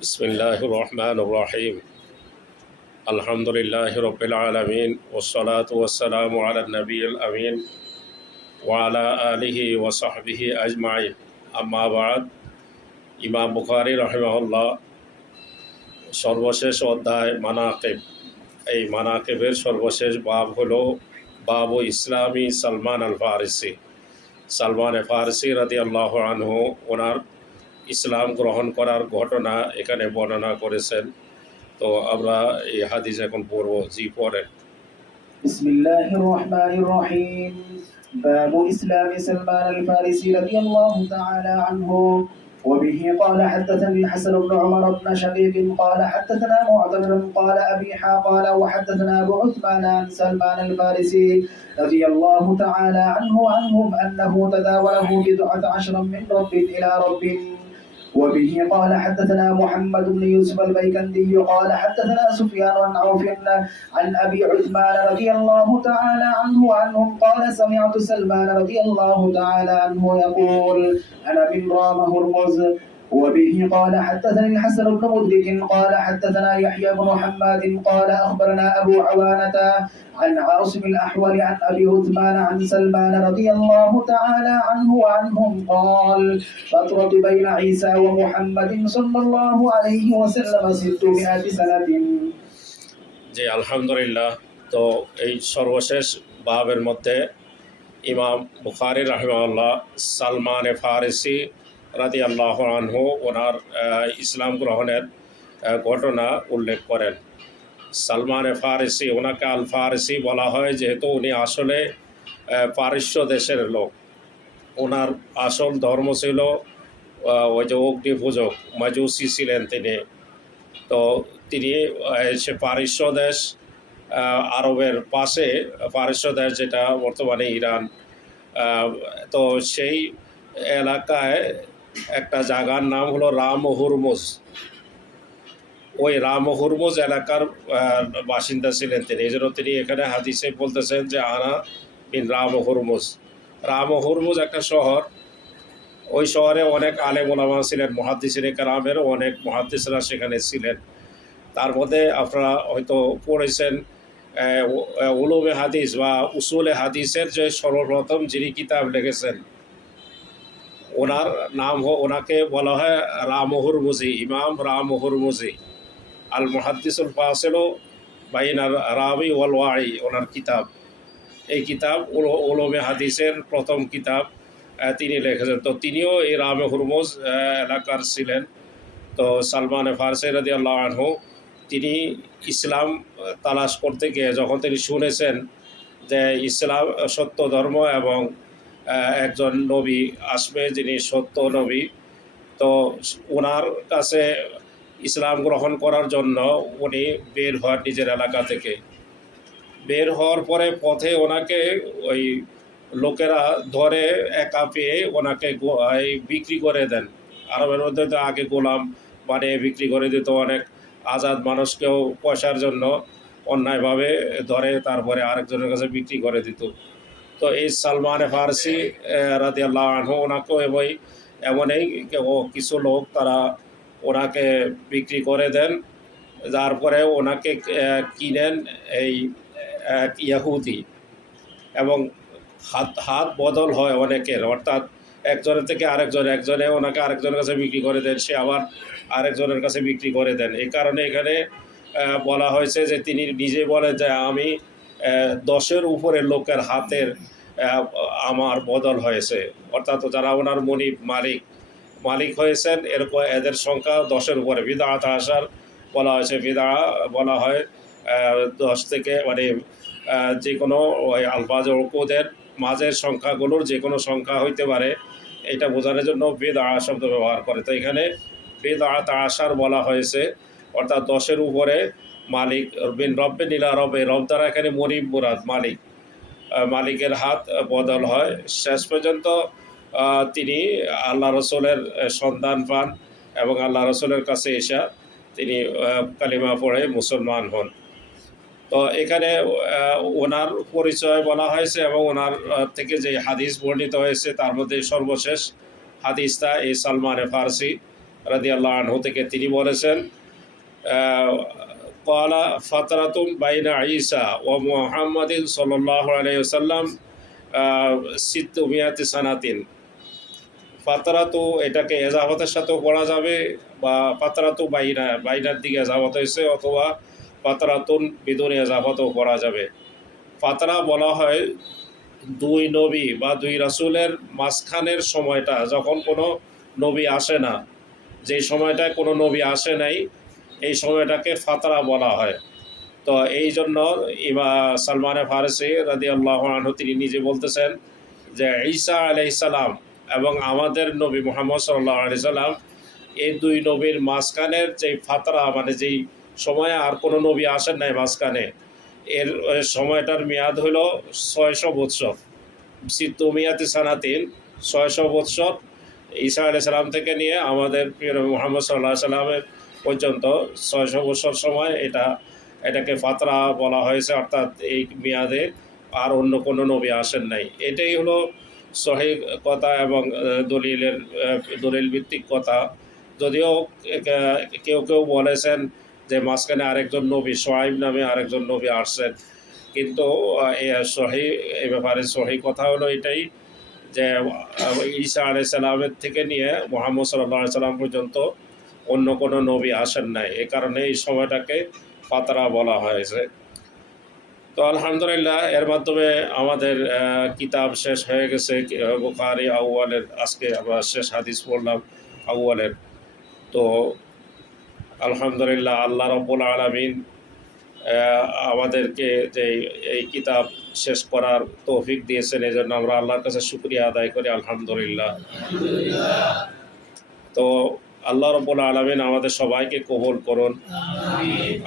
বিসমিল্লাহির রহমানির রহিম। আলহামদুলিল্লাহি রাব্বিল আলামিন ওয়াসসালাতু ওয়াসসালামু আলা নবিয়্যিল আমিন ওয়া আলা আলিহি ওয়া সাহবিহি আজমাইন। আম্মা বা'দ। ইমাম বুখারী রাহিমাহুল্লাহ সর্বশেষ অধ্যায় মানাকিব। এই মানাকিবের সর্বশেষ বাব হলো বাবু ইসলামী সালমান আল ফারিসি। সালমান ফারিসি রাদিয়াল্লাহু আনহু ওনার ইসলাম গ্রহণ করার ঘটনা এখানে বর্ণনা করেছেন। তো আমরা এই হাদিস এখন পড়ব। জি, পড়েন। বিসমিল্লাহির রহমানির রহিম। বাবু ইসলামি সালমান আল ফারিসি রাদিয়াল্লাহু তাআলা আনহু। وبه قال حدثني الحسن بن عمر بن شقيق قال حدثنا معتمر قال أبي قال وحدثنا أبو عثمان عن سلمان الفارسي رضي الله تعالى عنه عنهم أنه تداوله 19 من رب إلى رب. وبه قال حدثنا محمد بن يوسف البيكندي قال حدثنا سفيان عن عوف عن ابي عثمان رضي الله تعالى عنه وعنهم قال سمعت سلمان رضي الله تعالى عنه يقول انا من رام هرمز. وبه قال حدثني الحسن بن مدرك قال حدثنا يحيى بن حماد قال اخبرنا ابو عوانة عن عاصم الاحول عن ابي عثمان عن سلمان رضي الله تعالى عنه وعنهم قال فترة بين عيسى ومحمد صلى الله عليه وسلم 600 سنة. জি, আলহামদুলিল্লাহ। তো এই সর্বশেষ বাবের মধ্যে ইমাম বুখারী রাহিমাহুল্লাহ সালমান ফারিসি রাদিয়াল্লাহু আনহু ওনার ইসলাম গ্রহণের ঘটনা উল্লেখ করেন। সালমান ফারিসি, ওনাকে আল ফারিসি বলা হয় যেহেতু উনি আসলে পারস্য দেশের লোক। ওনার আসল ধর্ম ছিল ওই যে অগ্নি পূজক, মাজুসি ছিলেন তিনি। তো তিনি সে পারস্য দেশ, আরবের পাশে পারস্য দেশ যেটা বর্তমানে ইরান, তো সেই এলাকায় একটা জায়গার নাম হলো রাম হুরমুজ। ওই রাম হুরমুজ এলাকার বাসিন্দা ছিলেন তিনি। এই জন্য তিনি এখানে হাদিসে বলতেছেন যে আনা বিন রাম হুরমুজ। রাম হুরমুজ একটা শহর। ওই শহরে অনেক আলেম ওলামা ছিলেন, মুহাদ্দিসিনে কেরামের অনেক মুহাদ্দিসরা সেখানে ছিলেন। তার মধ্যে আপনারা হয়তো পড়েছেন উলুমে হাদিস বা উসুলে হাদিসের যে সর্বপ্রথম যিনি কিতাব লিখেছেন, ওনার নাম ওনাকে বলা হয় রাম হুরমুজি, ইমাম রাম হুরমুজি। আল মুহাদ্দিসুল ফাসিলু বাইনা রাবি ওয়াল ওয়াই ওনার কিতাব। এই কিতাব উলুমে হাদিসের প্রথম কিতাব তিনি লিখেছেন। তো তিনিও এই রাম হুরমুজ এলাকার ছিলেন। তো সালমান ফারসি রাদিয়াল্লাহু আনহু তিনি ইসলাম তালাশ করতে গিয়ে যখন তিনি শুনেছেন যে ইসলাম সত্য ধর্ম এবং একজন নবী আসবে যিনি সত্য নবী, তো ওনার কাছে ইসলাম গ্রহণ করার জন্য উনি বের হওয়ার নিজের এলাকা থেকে। বের হওয়ার পরে পথে ওনাকে ওই লোকেরা ধরে একা পেয়ে ওনাকে বিক্রি করে দেন। আরবের মধ্যে তো আগে গোলাম বানিয়ে বিক্রি করে দিত, অনেক আজাদ মানুষকেও পয়সার জন্য অন্যায়ভাবে ধরে তারপরে আরেকজনের কাছে বিক্রি করে দিত। তো এই সালমান ফারসি রাদিয়াল্লাহু আনহু ওনাকেও এমনই কিছু লোক তারা ওনাকে বিক্রি করে দেন। যার পরে ওনাকে কিনেন এই এক ইয়াহুদি, এবং হাত বদল হয় অনেকের, অর্থাৎ একজনের থেকে একজনে ওনাকে আরেকজনের কাছে বিক্রি করে দেন, সে আবার আরেকজনের কাছে বিক্রি করে দেন। এই কারণে এখানে বলা হয়েছে যে তিনি নিজে বলেন যে আমি 10-এর উপরের লোকের হাতের আমার বদল হয়েছে, অর্থাৎ যারা ওনার মনিব মালিক হয়েছেন এরকম এদের সংখ্যা 10-এর উপরে। বিদআত আশার বলা হয়েছে, বিদআ বলা হয় 10 থেকে, মানে যে কোনো ওই আলফাজ উকুদের মাঝের সংখ্যাগুলোর যে কোনো সংখ্যা হইতে পারে, এটা বোঝানোর জন্য বিদআ শব্দ ব্যবহার করে। তো এখানে বিদআত আশার বলা হয়েছে, অর্থাৎ 10-এর উপরে মালিক। বিন রব্বিন ইলা রবে, রব দ্বারা এখানে মনিব মুরাদ, মালিকের হাত বদল হয়। শেষ পর্যন্ত তিনি আল্লাহ রসুলের সন্ধান পান এবং আল্লাহ রসুলের কাছে এসে তিনি কালিমা পড়ে মুসলমান হন। তো এখানে ওনার পরিচয় বলা হয়েছে এবং ওনার থেকে যে হাদিস বর্ণিত হয়েছে তার মধ্যে সর্বশেষ হাদিসটা এই সালমান ফারসি রাদিয়াল্লাহু আনহু থেকে তিনি বলেছেন, ক্বালা ফাতরাতুম বাইনা ঈসা ওয়া মুহাম্মাদিন সাল্লাল্লাহু আলাইহি ওয়াসাল্লাম সিত্তুমিয়াতি সানাতিন। ফাতরাতু এটাকে এজাহাতের সাথেও পড়া যাবে, বা ফাতরাতু বাইনার দিকে এজাহাত হয়েছে, অথবা ফাতরাতুন বিদুন এজাহাতও পড়া যাবে। ফাতরা বলা হয় দুই নবী বা দুই রাসূলের মাঝখানের সময়টা, যখন কোনো নবী আসে না, যেই সময়টায় কোনো নবী আসে নাই, এই সময়টাকে ফাতরা বলা হয়। তো এই জন্য সালমান ফারসি রাদিয়াল্লাহু আনহু তিনি নিজে বলতেছেন যে ঈসা আলাইহিস সালাম এবং আমাদের নবী মুহাম্মদ সাল্লাল্লাহু আলাইহি সাল্লাম, এই দুই নবীর মাঝখানের যেই ফাতরা, মানে যেই সময়ে আর কোনো নবী আসেন নাই মাঝখানে, এর সময়টার মেয়াদ হলো 600 বৎসর। সিত্তুমিয়াতি সানাতিন, 600 বৎসর ঈসা আলাইহিস সালাম থেকে নিয়ে আমাদের প্রিয় নবী মুহাম্মদ সাল্লাল্লাহু আলাইহি সাল্লামের পর্যন্ত 600 বৎসর সময় এটাকে ফাতরা বলা হয়েছে, অর্থাৎ এই মেয়াদে আর অন্য কোনো নবী আসেন নাই। এটাই হলো সহিহ কথা এবং দলিল ভিত্তিক কথা। যদিও কেউ কেউ বলেছেন যে মাঝখানে আরেকজন নবী শুআয়ব নামে আরেকজন নবী আসছেন, কিন্তু এই ব্যাপারে সহিহ কথা হলো এটাই যে ঈসা আলাইহিস সালামের থেকে নিয়ে মুহাম্মদ সাল্লাল্লাহু আলাইহি সাল্লাম পর্যন্ত অন্য কোনো নবী আসেন নাই, এই কারণে এই সময়টাকে ফাতরা বলা হয়েছে। তো আলহামদুলিল্লাহ, এর মাধ্যমে আমাদের কিতাব শেষ হয়ে গেছে, বুখারী আউয়ালের। আজকে আমরা শেষ হাদিস পড়লাম আউয়ালের। তো আলহামদুলিল্লাহ, আল্লাহ রাব্বুল আলামিন আমাদেরকে যে এই কিতাব শেষ করার তৌফিক দিয়েছেন, এই জন্য আমরা আল্লাহর কাছে শুকরিয়া আদায় করি, আলহামদুলিল্লাহ। তো আল্লাহ রাব্বুল আলামিন আমাদের সবাইকে কবুল করুন,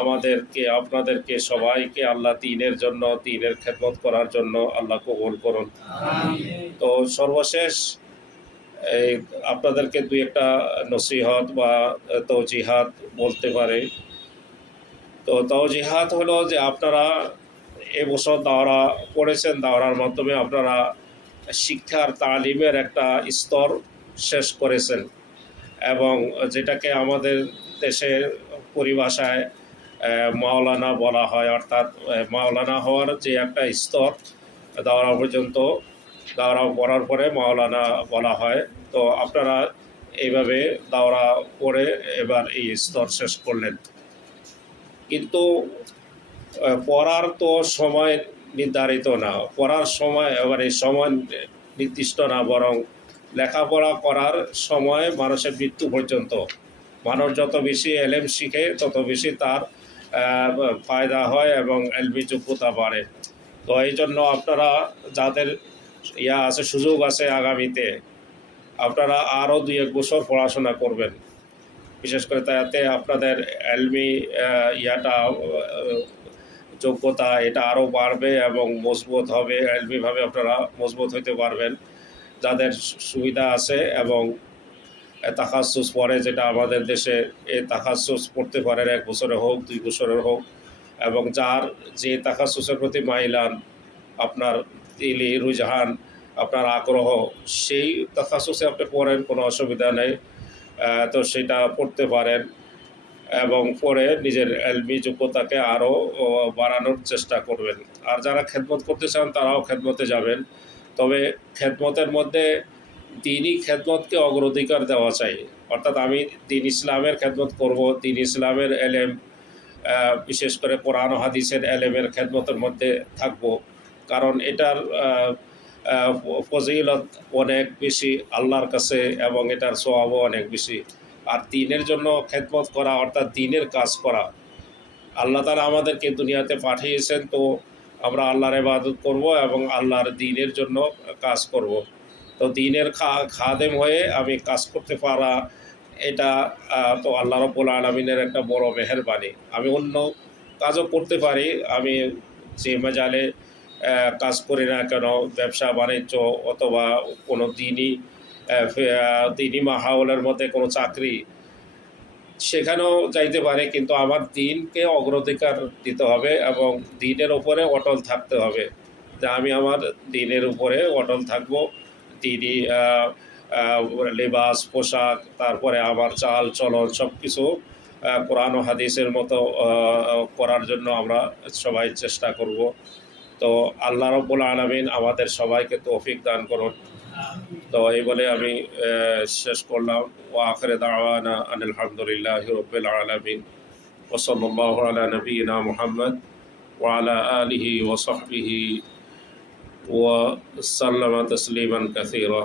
আমাদেরকে আপনাদেরকে সবাইকে আল্লাহ দ্বীনের জন্য, দ্বীনের খেদমত করার জন্য আল্লাহ কবুল করুন। তো সর্বশেষ এই আপনাদেরকে দুই একটা নসিহত বা তৌজিহাত বলতে পারে। তো তৌজিহাত হলো যে আপনারা এবছর দাওরা পড়েছেন, দাওরার মাধ্যমে আপনারা শিক্ষার তালিমের একটা স্তর শেষ করেছেন, এবং যেটাকে আমাদের দেশের পরিভাষায় মাওলানা বলা হয়, অর্থাৎ মাওলানা হওয়ার যে একটা স্তর, দাওরা পর্যন্ত, দাওরা পড়ার পরে মাওলানা বলা হয়। তো আপনারা এইভাবে দাওরা পড়ে এবার এই স্তর শেষ করলেন, কিন্তু পড়ার তো সময় নির্ধারিত না, পড়ার সময় এবার এই সময় নির্দিষ্ট না, বরং লেখাপড়া করার সময় মানুষের মৃত্যু পর্যন্ত। মানুষ যত বেশি এলেম শিখে তত বেশি তার ফায়দা হয় এবং এলমি যোগ্যতা বাড়ে। তো এই জন্য আপনারা যাদের আছে, সুযোগ আছে, আগামীতে আপনারা আরও 2-1 বছর পড়াশোনা করবেন, বিশেষ করে তাতে আপনাদের এলমি যোগ্যতা এটা আরও বাড়বে এবং মজবুত হবে, এলমিভাবে আপনারা মজবুত হইতে পারবেন। যাদের সুবিধা আছে এবং তাখাসুস পড়ে, যেটা আমাদের দেশে এই তাখাসুস পড়তে পারেন 1 বছরের হোক 2 বছরের হোক, এবং যার যে তাখাসুসের প্রতি মাইলান, আপনার দিলি রুজহান, আপনার আগ্রহ, সেই তাখাসুসে আপনি পড়েন, কোনো অসুবিধা নেই। তো সেটা পড়তে পারেন এবং পড়ে নিজের এলমি যোগ্যতাকে আরও বাড়ানোর চেষ্টা করবেন। আর যারা খেদমত করতে চান তারাও খেদমতে যাবেন, তবে খেদমতের মধ্যে দ্বীনি খেদমতকে অগ্রাধিকার দেওয়া চাই। অর্থাৎ আমি দ্বীন ইসলামের খেদমত করব, দ্বীন ইসলামের এলেম, বিশেষ করে কোরআন ও হাদিসের এলেমের খেদমতের মধ্যে থাকব, কারণ এটার ফজিলত অনেক বেশি আল্লাহর কাছে এবং এটার সওয়াবও অনেক বেশি। আর দ্বীনের জন্য খেদমত করা, অর্থাৎ দ্বীনের কাজ করা, আল্লাহ তাআলা আমাদেরকে দুনিয়াতে পাঠিয়েছেন, তো আমরা আল্লাহর ইবাদত করব এবং আল্লাহর দ্বীনের জন্য কাজ করব। তো দ্বীনের খাদেম হয়ে আমি কাজ করতে পারা, এটা তো আল্লাহ রাব্বুল আলামিনের একটা বড় মেহেরবানি। আমি অন্য কাজও করতে পারি, আমি যে মেজালে কাজ করি না কেন, ব্যবসা বাণিজ্য অথবা কোনো দ্বীনি মাহফিলের মধ্যে কোনো চাকরি, সেখানেও যাইতে পারে, কিন্তু আমার দ্বীনকে অগ্রাধিকার দিতে হবে এবং দ্বীনের উপরে অটল থাকতে হবে, যে আমি আমার দ্বীনের উপরে অটল থাকব। দ্বীনি লেবাস, পোশাক, তারপরে আমার চাল চলন সব কিছু কোরআন ও হাদিসের মতো করার জন্য আমরা সবাই চেষ্টা করব। তো আল্লাহ রাব্বুল আলামিন আমাদের সবাইকে তৌফিক দান করুন। তো এই বলে আমি শেষ করলাম। ওয়া আখিরু দাওয়ানা আনিল হামদুলিল্লাহি রাব্বিল আলামিন ওয়া সাল্লাল্লাহু আলা নাবিয়িনা মুহাম্মদ ওয়া আলা আলিহি ওয়া সাহবিহি ওয়া সাল্লামা তাসলিমান কাসীরা।